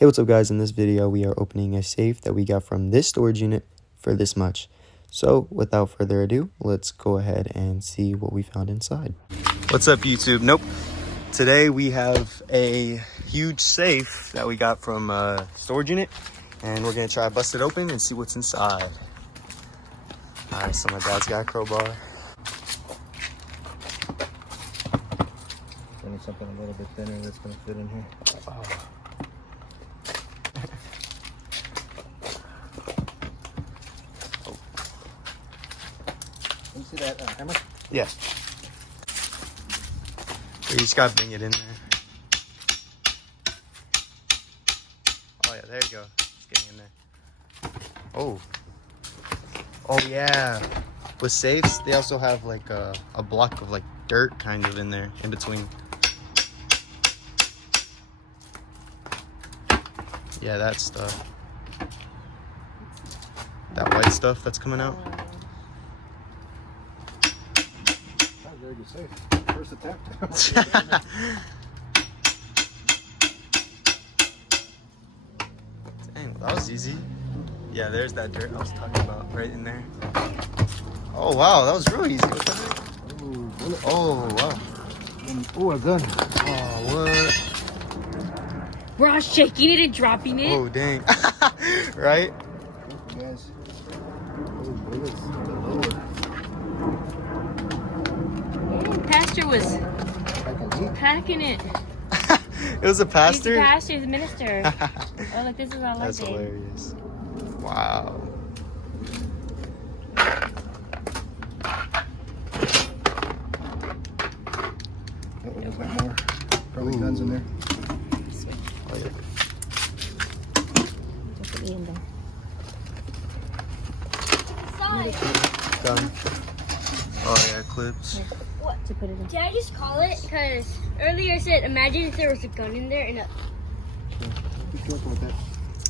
Hey, what's up guys? In this video we are opening a safe that we got from this storage unit for this much. So without further ado, let's go ahead and see what we found inside. What's up YouTube? Nope. Today we have a huge safe that we got from a storage unit and we're gonna try to bust it open and see what's inside. Alright, so my dad's got a crowbar. I need something a little bit thinner that's gonna fit in here. Oh. Can you see that hammer? Yeah. You just gotta bring it in there. Oh yeah, there you go. It's getting in there. Oh. Oh yeah. With safes, they also have like a block of like dirt kind of in there, in between. Yeah, that stuff. That white stuff that's coming out. That's very good safe. First attempt. Dang, that was easy. Yeah, there's that dirt I was talking about right in there. Oh wow, that was really easy. What's that? Oh wow. Oh, a gun. Oh what? We're all shaking it and dropping it. Oh dang. Right? Yes. Oh, bullets. Galore. Pastor was packing it. It was a pastor? He's a pastor, he's a minister. Oh, look, this is all That's I did. hilarious. Wow. Oh, there's one more. Probably guns in there. Oh yeah. Put me in there. Gun. Oh yeah, clips. What? To put it in. Did I just call it? Because earlier I said, imagine if there was a gun in there and Be careful with that.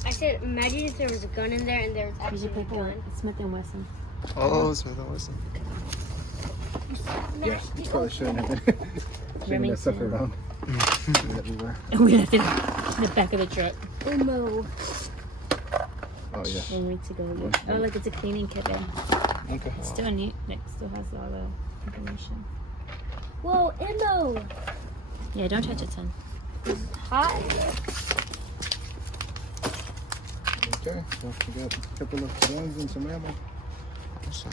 I said, imagine if there was a gun in there and there was Here's actually your a paperwork. gun. It's Smith & Wesson. Oh, Smith & Wesson. Yeah, you probably shouldn't have been. Shouldn't have stuff around. Everywhere. We left it in the back of the truck. Umo. Oh yeah. And ready to go. Oh, look, it's a cleaning kit then. Okay. It's still neat. It still has all the information. Whoa, Imo. Yeah, don't touch it, son. Hot. Okay. So we got a couple of guns and some ammo. Awesome.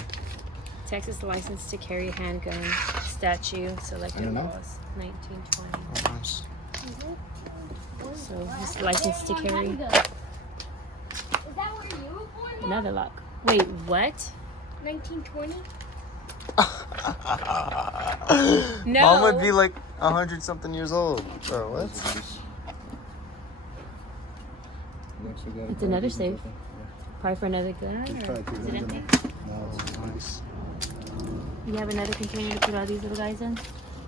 Texas license to carry handgun statue. So like I it don't know. was 1920. Oh, nice. So it's licensed to carry. Is that where you were born? Another lock. Wait, what? 1920? No. Mom would be like 100 something years old. Bro, what? Next we got It's another safe. Yeah. Probably for another gun? There's Or probably two is it guns in empty? there. No, it's Nice. You have another container to put all these little guys in?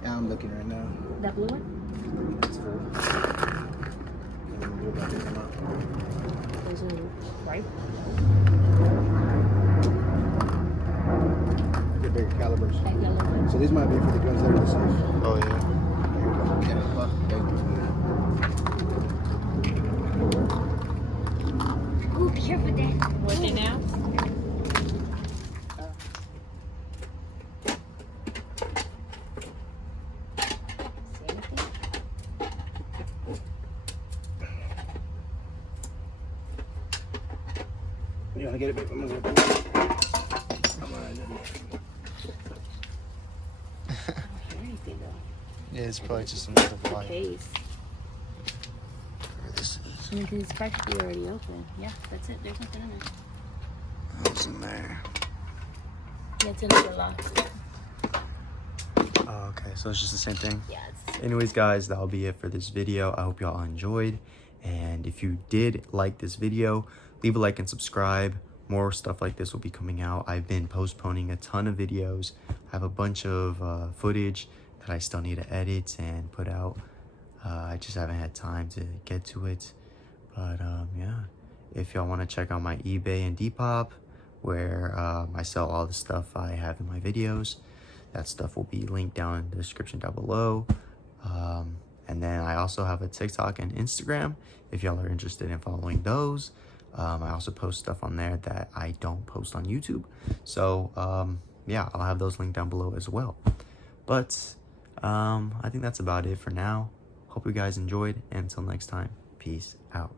Yeah, I'm looking right now. That blue one? It's full. And then we'll go back and come out. Those are right. They're bigger calibers. That yellow one. So these might be for the guns that are in the safe. Oh yeah. There you go. Ooh, be careful, Dad. Worth it now? See anything? You want to get it, babe? I'm going to go. Come on. I don't hear anything though. Yeah, it's probably just another fly. Case. Where this is. It's practically already open. Yeah, that's it. There's nothing in there. What's in there? Yeah, it's another lock. Oh, okay, so it's just the same thing. Yeah, it's Anyways guys, that'll be it for this video. I hope y'all enjoyed, and if you did like this video, leave a like and subscribe. More stuff like this will be coming out. I've been postponing a ton of videos. I have a bunch of footage that I still need to edit and put out. I just haven't had time to get to it, but yeah, if y'all want to check out my eBay and Depop, where I sell all the stuff I have in my videos, that stuff will be linked down in the description down below. And then I also have a TikTok and Instagram if y'all are interested in following those. I also post stuff on there that I don't post on YouTube. So yeah, I'll have those linked down below as well. But I think that's about it for now. Hope you guys enjoyed, and until next time, peace out.